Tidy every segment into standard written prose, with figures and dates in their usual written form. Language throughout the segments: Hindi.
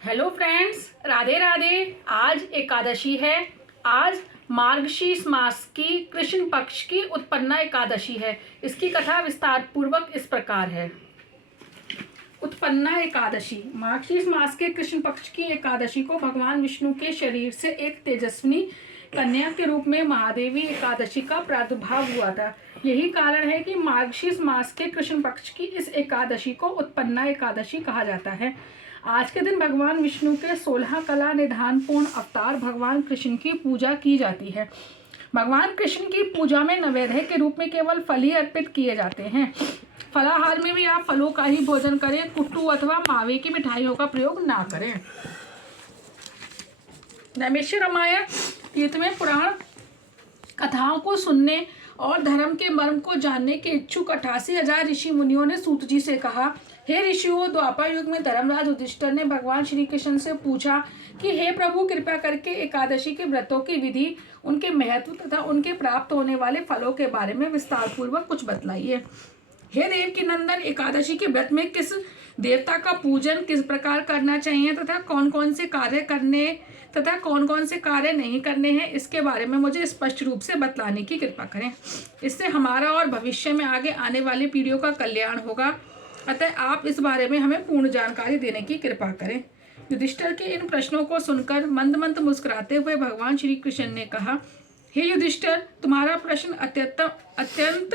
Hello friends, Radhe Radhe. आज एकादशी है। आज मार्गशीर्ष मास की कृष्ण पक्ष की उत्पन्ना एकादशी है। इसकी कथा विस्तार पूर्वक इस प्रकार है। उत्पन्ना एकादशी मार्गशीर्ष मास के कृष्ण पक्ष की एकादशी को भगवान विष्णु के शरीर से एक तेजस्विनी कन्या के रूप में महादेवी एकादशी का प्रादुर्भाव हुआ था। यही कारण है कि मार्गशीर्ष मास के कृष्ण पक्ष की इस एकादशी को उत्पन्ना एकादशी कहा जाता है। आज के दिन भगवान विष्णु के 16 कला निधान पूर्ण अवतार भगवान कृष्ण की पूजा की जाती है। भगवान कृष्ण की पूजा में नैवेद्य के रूप में केवल फल ही अर्पित किए जाते हैं। फलाहार में भी आप फलों का ही भोजन करें, कुट्टू अथवा मावे की मिठाइयों का प्रयोग ना करें। नैमिषारण्य रामायण तीर्थ में पुराण कथाओं को सुनने और धर्म के मर्म को जानने के इच्छुक 88,000 ऋषि मुनियों ने सूत जी से कहा, हे ऋषियों, द्वापर युग में धर्मराज युधिष्ठिर ने भगवान श्री कृष्ण से पूछा कि हे प्रभु, कृपा करके एकादशी के व्रतों की विधि, उनके महत्व तथा उनके प्राप्त होने वाले फलों के बारे में विस्तार पूर्वक कुछ बतलाइए। हे देव की नंदन, एकादशी के व्रत में किस देवता का पूजन किस प्रकार करना चाहिए तथा कौन कौन से कार्य करने तथा कौन कौन से कार्य नहीं करने हैं, इसके बारे में मुझे स्पष्ट रूप से बतलाने की कृपा करें। इससे हमारा और भविष्य में आगे आने वाली पीढ़ियों का कल्याण होगा। अतः आप इस बारे में हमें पूर्ण जानकारी देने की कृपा करें। युधिष्ठिर के इन प्रश्नों को सुनकर मंद मंद मुस्कुराते हुए भगवान श्री कृष्ण ने कहा, हे युधिष्ठिर, तुम्हारा प्रश्न अत्यंत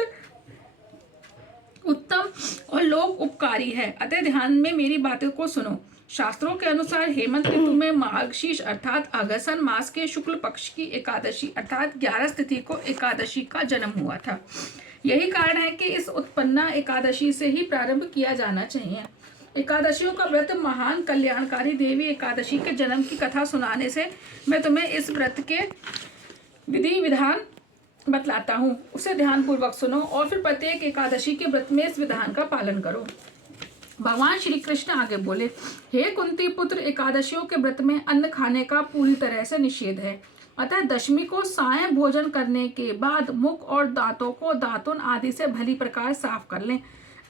उत्तम और लोक उपकारी है। अतः ध्यान में मेरी बातों को सुनो। शास्त्रों के अनुसार हेमंत ऋतु में मार्गशीर्ष अर्थात अगहन मास के शुक्ल पक्ष की एकादशी अर्थात 11 तिथि को एकादशी का जन्म हुआ था। यही कारण है कि इस उत्पन्ना एकादशी से ही प्रारंभ किया जाना चाहिए। एकादशियों का व्रत महान कल्याणकारी देवी एकादशी के जन्म की कथा सुनाने से मैं तुम्हें इस व्रत के विधि विधान बतलाता हूँ। उसे ध्यान पूर्वक सुनो और फिर प्रत्येक एकादशी के व्रत में इस विधान का पालन करो। भगवान श्री कृष्ण आगे बोले, हे कुंती पुत्र, एकादशियों के व्रत में अन्न खाने का पूरी तरह से निषेध है। अतः दशमी को सायं भोजन करने के बाद मुख और दांतों को दातुन आदि से भली प्रकार साफ कर लें,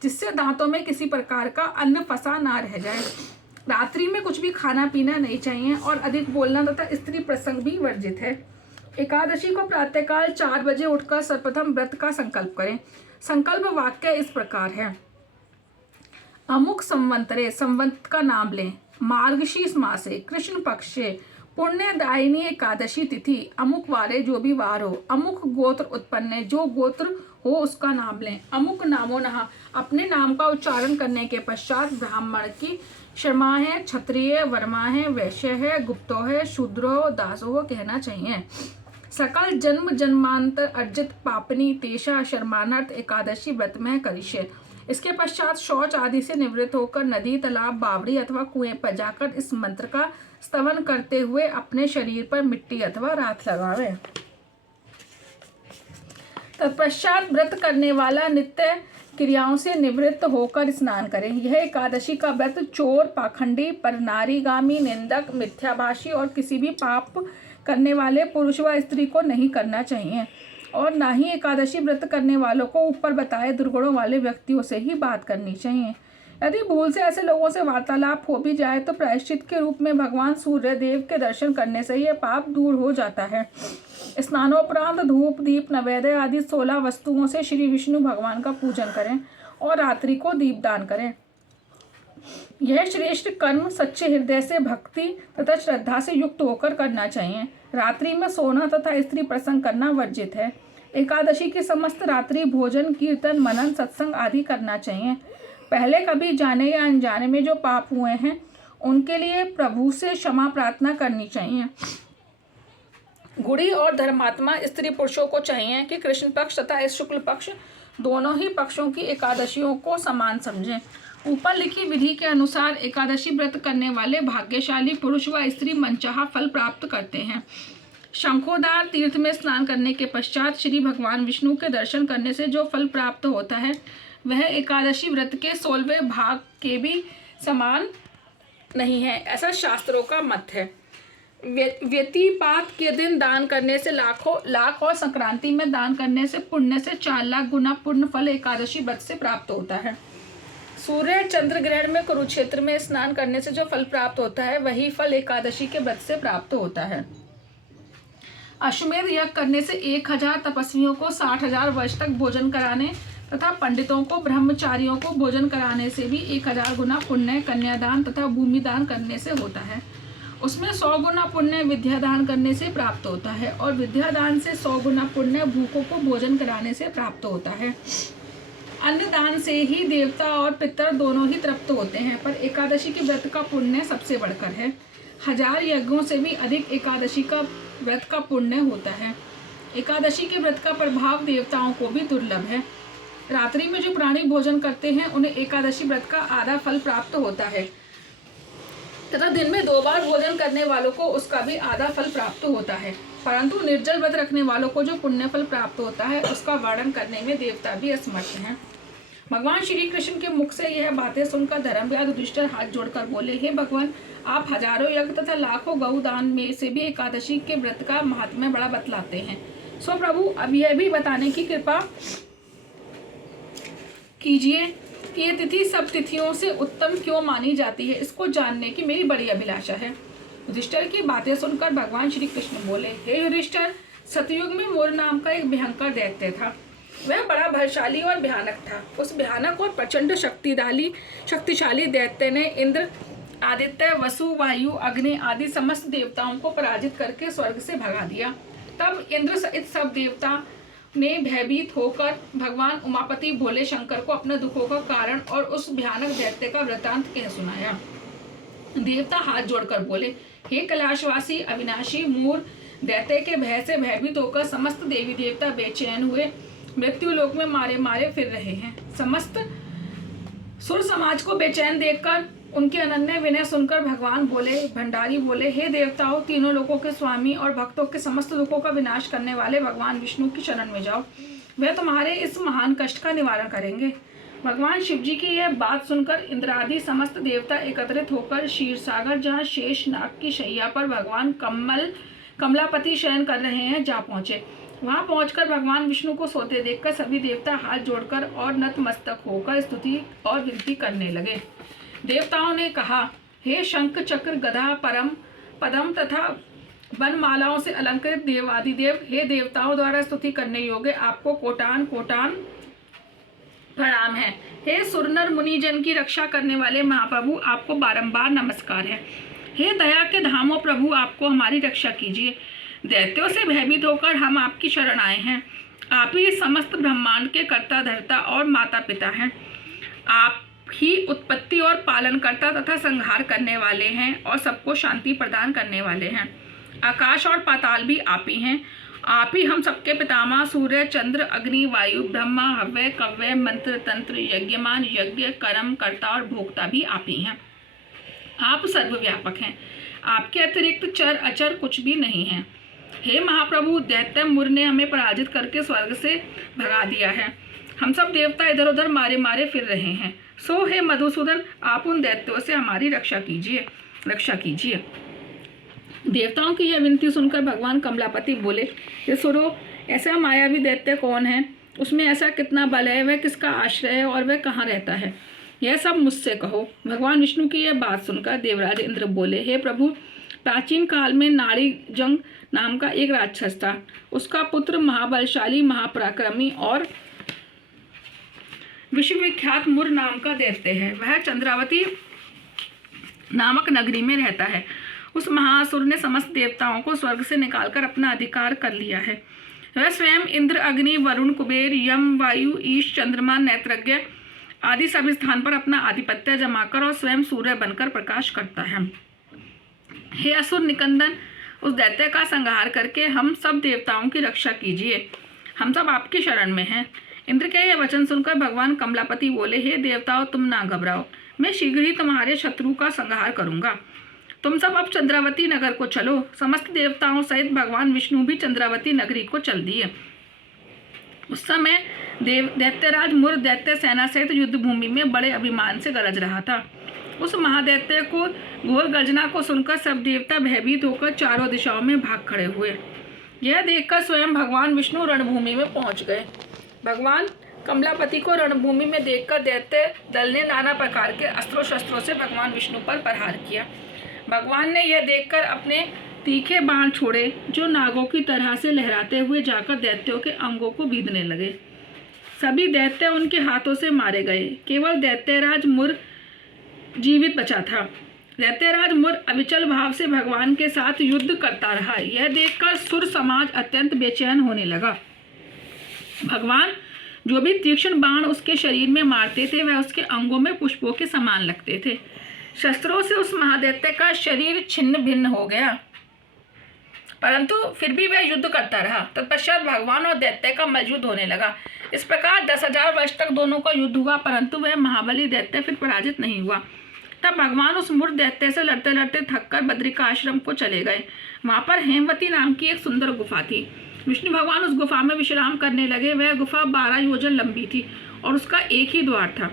जिससे दांतों में किसी प्रकार का अन्न फंसा ना रह जाए। रात्रि में कुछ भी खाना पीना नहीं चाहिए और अधिक बोलना तथा स्त्री प्रसंग भी वर्जित है। एकादशी को प्रातःकाल 4 बजे उठकर सर्वप्रथम व्रत का संकल्प करें। संकल्प वाक्य इस प्रकार है, अमुक संवंतरे, संवंत का नाम लें, मार्गशीर्ष मासे कृष्ण पक्षे पुण्यदायिनी एकादशी तिथि, अमुक वारे जो भी वार हो, अमुक गोत्र उत्पन्न, जो गोत्र हो उसका नाम लें, अमुक नामो नहा, अपने नाम का उच्चारण करने के पश्चात ब्राह्मण की शर्मा है, क्षत्रिय वर्मा है, वैश्य है, गुप्तो है, शूद्रो दासो कहना चाहिए। सकल जन्म जन्मांतर अर्जित पापनी तेषा शर्मानर्थ एकादशी व्रत में करिष्ये। इसके पश्चात शौच आदि से निवृत्त होकर नदी, तालाब, बावड़ी अथवा कुएं पर जाकर इस मंत्र का स्तवन करते हुए अपने शरीर पर मिट्टी अथवा राख लगावे। तत्पश्चात व्रत करने वाला नित्य क्रियाओं से निवृत्त होकर स्नान करें। यह एकादशी का व्रत चोर, पाखंडी, परनारीगामी, निंदक, मिथ्याभाषी और किसी भी पाप करने वाले पुरुष व स्त्री को नहीं करना चाहिए और ना ही एकादशी व्रत करने वालों को ऊपर बताए दुर्गुणों वाले व्यक्तियों से ही बात करनी चाहिए। यदि भूल से ऐसे लोगों से वार्तालाप हो भी जाए तो प्रायश्चित के रूप में भगवान सूर्य देव के दर्शन करने से यह पाप दूर हो जाता है। स्नानोपरांत धूप, दीप, नैवेद्य आदि 16 वस्तुओं से श्री विष्णु भगवान का पूजन करें और रात्रि को दीपदान करें। यह श्रेष्ठ कर्म सच्चे हृदय से भक्ति तथा श्रद्धा से युक्त होकर करना चाहिए। रात्रि में सोना तथा स्त्री प्रसंग करना वर्जित है। एकादशी की समस्त रात्रि भोजन, कीर्तन, मनन, सत्संग आदि करना चाहिए। पहले कभी जाने या अनजाने में जो पाप हुए हैं उनके लिए प्रभु से क्षमा प्रार्थना करनी चाहिए। गुड़ी और धर्मात्मा स्त्री पुरुषों को चाहिए कि कृष्ण पक्ष तथा इस शुक्ल पक्ष दोनों ही पक्षों की एकादशियों को समान समझें। ऊपर लिखी विधि के अनुसार एकादशी व्रत करने वाले भाग्यशाली पुरुष व स्त्री मनचाहा फल प्राप्त करते हैं। शंखोदार तीर्थ में स्नान करने के पश्चात श्री भगवान विष्णु के दर्शन करने से जो फल प्राप्त होता है वह एकादशी व्रत के 16वें भाग के भी समान नहीं है, ऐसा शास्त्रों का मत है। व्यतिपात के दिन दान करने से लाख और संक्रांति में दान करने से पुण्य से 4 लाख गुना पुण्य फल एकादशी व्रत से प्राप्त होता है। सूर्य चंद्र ग्रहण में कुरुक्षेत्र में स्नान करने से जो फल प्राप्त होता है वही फल एकादशी के व्रत से प्राप्त होता है। अश्वमेध यज्ञ करने से 1000 तपस्वियों को 60,000 वर्ष तक भोजन कराने तथा पंडितों को ब्रह्मचारियों को भोजन कराने से भी 1000 गुना पुण्य कन्यादान तथा भूमिदान करने से होता है। उसमें 100 गुना पुण्य विद्यादान करने से प्राप्त होता है और विद्यादान से 100 गुना पुण्य भूखों को भोजन कराने से प्राप्त होता है। अन्नदान से ही देवता और पितर दोनों ही तृप्त होते हैं, पर एकादशी के व्रत का पुण्य सबसे बढ़कर है। 1000 यज्ञों से भी अधिक एकादशी का व्रत का पुण्य होता है। एकादशी के व्रत का प्रभाव देवताओं को भी दुर्लभ है। रात्रि में जो प्राणी भोजन करते हैं उन्हें एकादशी व्रत का आधा फल प्राप्त होता है तथा दिन में 2 बार भोजन करने वालों को उसका भी आधा फल प्राप्त होता है, परंतु निर्जल व्रत रखने वालों को जो पुण्य फल प्राप्त होता है उसका वर्णन करने में देवता भी असमर्थ हैं। भगवान श्री कृष्ण के मुख से यह बातें सुनकर धर्मव्याध युधिष्ठिर हाथ जोड़कर बोले, हे भगवान, आप हजारों यज्ञ तथा लाखों गौदान में से भी एकादशी के व्रत का महात्म्य बड़ा बतलाते हैं। सो प्रभु, अब यह भी बताने की कृपा कीजिए कि ये तिथि सब तिथियों से उत्तम क्यों मानी जाती है। इसको जानने की मेरी बड़ी अभिलाषा है। युधिष्ठिर की बातें सुनकर भगवान श्री कृष्ण बोले, हे युधिष्ठिर, सतयुग में मोर नाम का एक भयंकर दैत्य था। वह बड़ा बलशाली और भयानक था। उस भयानक और प्रचंड शक्तिशाली दैत्य ने इंद्र, आदित्य, वसु, वायु, अग्नि आदि समस्त देवताओं को पराजित करके स्वर्ग से भगा दिया। तब इंद्र सहित सब देवता ने भयभीत होकर भगवान उमापति भोले शंकर को अपने दुखों का कारण और उस भयानक दैत्य का वृतांत कह सुनाया। देवता हाथ जोड़कर बोले, हे कैलाशवासी अविनाशी मूर, दैत्य के भय से भयभीत होकर समस्त देवी देवता बेचैन हुए मृत्यु लोक में मारे मारे फिर रहे हैं। समस्त सुर समाज को बेचैन देखकर उनके अनन्य विनय सुनकर भगवान भंडारी बोले, हे देवताओं, तीनों लोकों के स्वामी और भक्तों के समस्त दुखों का विनाश करने वाले भगवान विष्णु की शरण में जाओ। वह तुम्हारे इस महान कष्ट का निवारण करेंगे। भगवान शिव जी की यह बात सुनकर इंद्रादि समस्त देवता एकत्रित होकर क्षीर सागर, जहाँ शेष नाग की शैया पर भगवान कमलापति शयन कर रहे हैं, जा पहुंचे। वहां पहुंचकर भगवान विष्णु को सोते देखकर सभी देवता हाथ जोड़कर और नतमस्तक होकर स्तुति और विनती करने लगे। देवताओं ने कहा, हे शंख चक्र गदा परम पदम तथा वनमालाओं से अलंकृत देवादिदेव, हे देवताओं द्वारा स्तुति करने योग्य आपको कोटान कोटान प्रणाम है। हे सुरनर मुनिजन की रक्षा करने वाले महाप्रभु, आपको बारंबार नमस्कार है। हे दया के धामों प्रभु, आपको हमारी रक्षा कीजिए। दैत्यों से भयभीत होकर हम आपकी शरण आए हैं। आप ही समस्त ब्रह्मांड के कर्ता धर्ता और माता पिता हैं। आप ही उत्पत्ति और पालन करता तथा संहार करने वाले हैं और सबको शांति प्रदान करने वाले हैं। आकाश और पाताल भी आप ही हैं। आप ही हम सबके पितामह सूर्य चंद्र अग्नि वायु ब्रह्मा हव्य कव्य मंत्र तंत्र यज्ञमान यज्ञ कर्म कर्ता और भोक्ता भी आप ही हैं। आप सर्वव्यापक हैं। आपके अतिरिक्त चर अचर कुछ भी नहीं है। हे महाप्रभु, दैत्य मुर ने हमें पराजित करके स्वर्ग से भगा दिया है। हम सब देवता इधर उधर मारे मारे फिर रहे हैं। सो हे मधुसूदन, आप उन दैत्यों से हमारी रक्षा कीजिए। देवताओं की यह विनती सुनकर भगवान कमलापति बोले, ये सुरो, ऐसा मायावी दैत्य कौन है? उसमें ऐसा कितना बल है? वह किसका आश्रय है और वह कहाँ रहता है? यह सब मुझसे कहो। भगवान विष्णु की यह बात सुनकर देवराज इंद्र बोले, हे प्रभु, प्राचीन काल में नाड़ीजंग नाम का एक राक्षस था। उसका पुत्र महाबलशाली महापराक्रमी और विश्वविख्यात मुर नाम का दैत्य है। वह चंद्रावती नामक नगरी में रहता है। उस महासुर ने समस्त देवताओं को स्वर्ग से निकालकर अपना अधिकार कर लिया है। वह स्वयं इंद्र अग्नि वरुण कुबेर यम वायु ईश चंद्रमा नेत्रज्ञ आदि सब स्थान पर अपना आधिपत्य जमाकर और स्वयं सूर्य बनकर प्रकाश करता है। हे असुर निकंदन, उस दैत्य का संहार करके हम सब देवताओं की रक्षा कीजिए। हम सब आपकी शरण में हैं। इंद्र के यह वचन सुनकर भगवान कमलापति बोले, हे देवताओं, तुम ना घबराओ। मैं शीघ्र ही तुम्हारे शत्रु का संहार करूंगा। तुम सब अब चंद्रावती नगर को चलो। समस्त देवताओं सहित भगवान विष्णु भी चंद्रावती नगरी को चल दिए। उस समय दैत्यराज मुर दैत्य सेना सहित युद्ध भूमि में बड़े अभिमान से गरज रहा था। उस महादैत्य को घोर गर्जना को सुनकर सब देवता भयभीत होकर चारों दिशाओं में भाग खड़े हुए। यह देखकर स्वयं भगवान विष्णु रणभूमि में पहुंच गए। भगवान कमलापति को रणभूमि में देखकर दैत्य दल ने नाना प्रकार के अस्त्रों शस्त्रों से भगवान विष्णु पर प्रहार किया। भगवान ने यह देखकर अपने तीखे बाण छोड़े, जो नागों की तरह से लहराते हुए जाकर दैत्यों के अंगों को बीधने लगे। सभी दैत्य उनके हाथों से मारे गए। केवल दैत्यराज मुर जीवित बचा था। दैत्यराज मुर अविचल भाव से भगवान के साथ युद्ध करता रहा। यह देखकर सुर समाज अत्यंत बेचैन होने लगा। भगवान जो भी तीक्ष्ण बाण उसके शरीर में मारते थे वह उसके अंगों में पुष्पों के समान लगते थे। शस्त्रों से उस महादैत्य का शरीर छिन्न भिन्न हो गया, परंतु फिर भी वह युद्ध करता रहा। तत्पश्चात भगवान और दैत्य का मलयुद्ध होने लगा। इस प्रकार 10,000 वर्ष तक दोनों का युद्ध हुआ, परंतु वह महाबली दैत्य फिर पराजित नहीं हुआ। तब भगवान उस मूर्ख दैत्य से लड़ते लड़ते थककर बद्रिका आश्रम को चले गए। वहां पर हेमवती नाम की एक सुंदर गुफा थी। विष्णु भगवान उस गुफा में विश्राम करने लगे। वह गुफा 12 योजन लंबी थी और उसका एक ही द्वार था।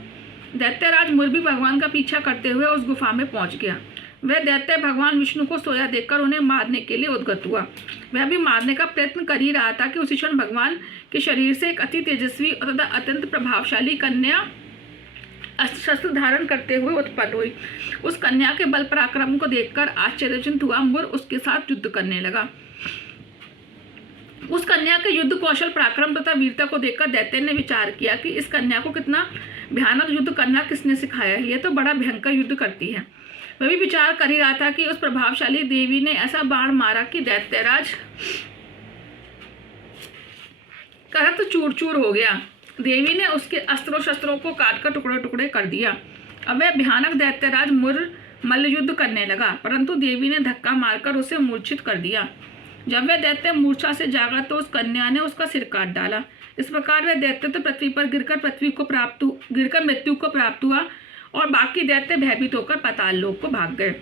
दैत्यराज मुर भी भगवान का पीछा करते हुए उस गुफा में पहुंच गया। वह दैत्य भगवान विष्णु को सोया देखकर उन्हें मारने के लिए उद्यत हुआ। वह भी मारने का प्रयत्न कर ही रहा था कि उसी क्षण भगवान के शरीर से एक अति तेजस्वी तथा अत्यंत प्रभावशाली कन्या शस्त्र धारण करते हुए उत्पन्न हुई। उस कन्या के बल पराक्रम को देखकर आश्चर्यचकित हुआ मुर उसके साथ युद्ध करने लगा। उस कन्या के युद्ध कौशल, पराक्रम तथा वीरता को देखकर दैत्य ने विचार किया कि इस कन्या को कितना भयानक युद्ध करना किसने सिखाया है। यह तो बड़ा भयंकर युद्ध करती है। वह भी विचार कर ही रहा था कि उस प्रभावशाली देवी ने ऐसा बाण मारा कि दैत्यराज का रक्त चूर चूर हो गया। देवी ने उसके अस्त्रों शस्त्रों को काटकर टुकड़े टुकड़े कर दिया। अब वह भयानक दैत्यराज मुर मल्ल युद्ध करने लगा, परंतु देवी ने धक्का मारकर उसे मूर्छित कर दिया। जब वह दैत्य मूर्छा से जागा तो उस कन्या ने उसका सिर काट डाला। इस प्रकार वह दैत्य तो पृथ्वी पर गिरकर मृत्यु को प्राप्त हुआ और बाकी दैत्य भयभीत होकर पाताल लोक को भाग गए।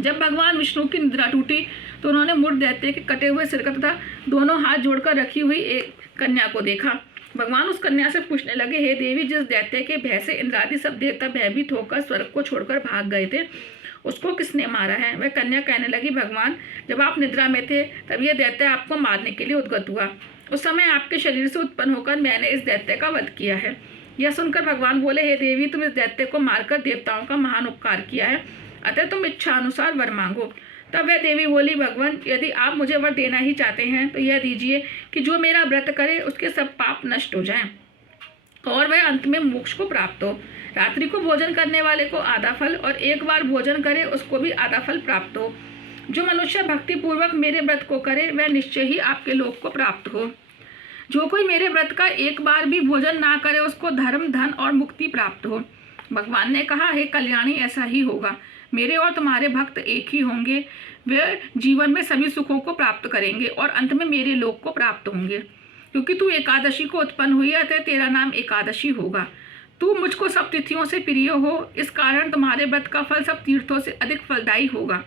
जब भगवान विष्णु की निद्रा टूटी तो उन्होंने मूर्ख दैत्य के कटे हुए सिर का तथा दोनों हाथ जोड़कर रखी हुई एक कन्या को देखा। भगवान उस कन्या से पूछने लगे, हे देवी, जिस दैत्य के भय से इंद्रादि सब देवता भयभीत होकर स्वर्ग को छोड़कर भाग गए थे, उसको किसने मारा है? वह कन्या कहने लगी, भगवान, जब आप निद्रा में थे तब यह दैत्य आपको मारने के लिए उद्यत हुआ। उस समय आपके शरीर से उत्पन्न होकर मैंने इस दैत्य का वध किया है। यह सुनकर भगवान बोले, हे देवी, तुम इस दैत्य को मारकर देवताओं का महान उपकार किया है, अतः तुम इच्छा अनुसार वर मांगो। तब वह देवी बोली, भगवान, यदि आप मुझे वर देना ही चाहते हैं तो यह दीजिए कि जो मेरा व्रत करे उसके सब पाप नष्ट हो जाएं और वह अंत में मोक्ष को प्राप्त हो। रात्रि को भोजन करने वाले को आधा फल और एक बार भोजन करे उसको भी आधा फल प्राप्त हो। जो मनुष्य भक्ति पूर्वक मेरे व्रत को करे वह निश्चय ही आपके लोक को प्राप्त हो। जो कोई मेरे व्रत का एक बार भी भोजन ना करे उसको धर्म, धन और मुक्ति प्राप्त हो। भगवान ने कहा, हे कल्याणी, ऐसा ही होगा। मेरे और तुम्हारे भक्त एक ही होंगे। वे जीवन में सभी सुखों को प्राप्त करेंगे और अंत में मेरे लोक को प्राप्त होंगे। क्योंकि तू एकादशी को उत्पन्न हुई है, तेरा नाम एकादशी होगा। तू मुझको सब तिथियों से प्रिय हो, इस कारण तुम्हारे व्रत का फल सब तीर्थों से अधिक फलदायी होगा।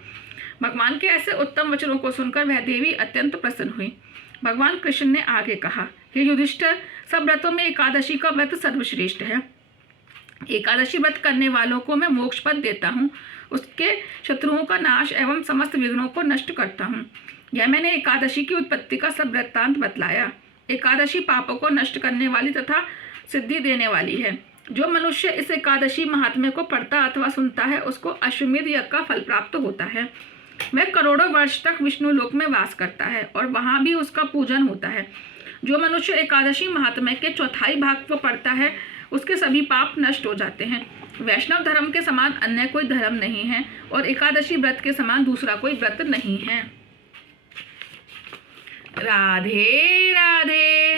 भगवान के ऐसे उत्तम वचनों को सुनकर वह देवी अत्यंत प्रसन्न हुई। भगवान कृष्ण ने आगे कहा, हे युधिष्ठिर, सब व्रतों में एकादशी का व्रत सर्वश्रेष्ठ है। एकादशी व्रत करने वालों को मैं मोक्ष पद देता हूँ, उसके शत्रुओं का नाश एवं समस्त विघ्नों को नष्ट करता हूँ। यह मैंने एकादशी की उत्पत्ति का सब वृत्तांत बतलाया। एकादशी पापों को नष्ट करने वाली तथा सिद्धि देने वाली है। जो मनुष्य इस एकादशी महात्म्य को पढ़ता अथवा सुनता है उसको अश्वमेध यज्ञ का फल प्राप्त होता है। वह करोड़ों वर्ष तक विष्णु लोक में वास करता है और वहाँ भी उसका पूजन होता है। जो मनुष्य एकादशी महात्म्य के चौथाई भाग को पढ़ता है उसके सभी पाप नष्ट हो जाते हैं। वैष्णव धर्म के समान अन्य कोई धर्म नहीं है और एकादशी व्रत के समान दूसरा कोई व्रत नहीं है। राधे राधे।